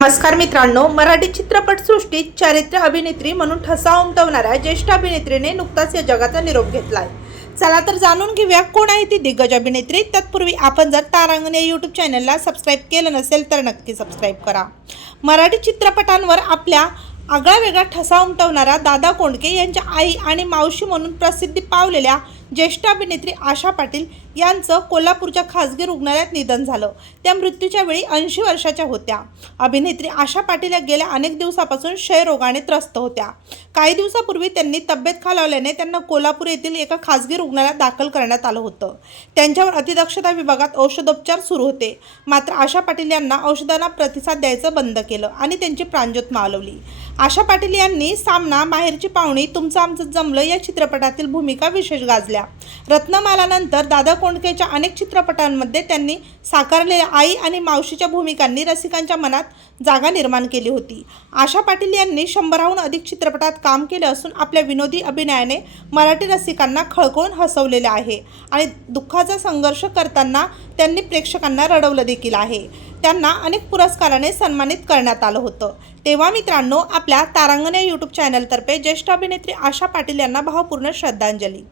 नमस्कार मित्रांनो मराठी चित्रपटसृष्टीत चारित्र्य अभिनेत्री म्हणून ठसा उमटवणाऱ्या ज्येष्ठ अभिनेत्रीने नुकताच या जगाचा निरोप घेतलाय. चला तर जाणून घेऊया कोण आहे ती दिग्गज अभिनेत्री. तत्पूर्वी आपण जर तारांगण या यूट्यूब चॅनलला सबस्क्राईब केलं नसेल तर नक्की सबस्क्राईब करा. मराठी चित्रपटांवर आपल्या आगळा वेगळा ठसा उमटवणाऱ्या दादा कोंडके यांच्या आई आणि मावशी म्हणून प्रसिद्धी पावलेल्या ज्येष्ठ अभिनेत्री आशा पाटील यांचं कोल्हापूरच्या खासगी रुग्णालयात निधन झालं. त्या मृत्यूच्या वेळी ऐंशी वर्षाच्या होत्या. अभिनेत्री आशा पाटील या गेल्या अनेक दिवसापासून क्षयरोगाने त्रस्त होत्या. काही दिवसापूर्वी त्यांनी तब्येत खालावल्याने त्यांना कोल्हापूर येथील एका खासगी रुग्णालयात दाखल करण्यात आलं होतं. त्यांच्यावर अतिदक्षता विभागात औषधोपचार सुरू होते. मात्र आशा पाटील यांना औषधांना प्रतिसाद द्यायचं बंद केलं आणि त्यांची प्राणज्योत मालवली. आशा पाटील यांनी सामना माहेरची पाहुणी तुमचं आमचं जमलं या चित्रपटातील भूमिका विशेष गाजल्या. रत्नमालानंतर दादा कोंडकेच्या अनेक चित्रपटांमध्ये त्यांनी साकारलेल्या आई आणि मावशीच्या भूमिकांनी रसिकांच्या मनात जागा निर्माण केली होती. आशा पाटील यांनी शंभराहून अधिक चित्रपटात काम केले असून आपल्या विनोदी अभिनयाने मराठी रसिकांना खळखळून हसवलेले आहे आणि दुःखाचा संघर्ष करताना त्यांनी प्रेक्षकांना रडवलं देखील आहे. त्यांना अनेक पुरस्काराने सन्मानित करण्यात आलं होतं. तेव्हा मित्रांनो आपल्या तारांगण या यूट्यूब चॅनलतर्फे ज्येष्ठ अभिनेत्री आशा पाटील यांना भावपूर्ण श्रद्धांजली.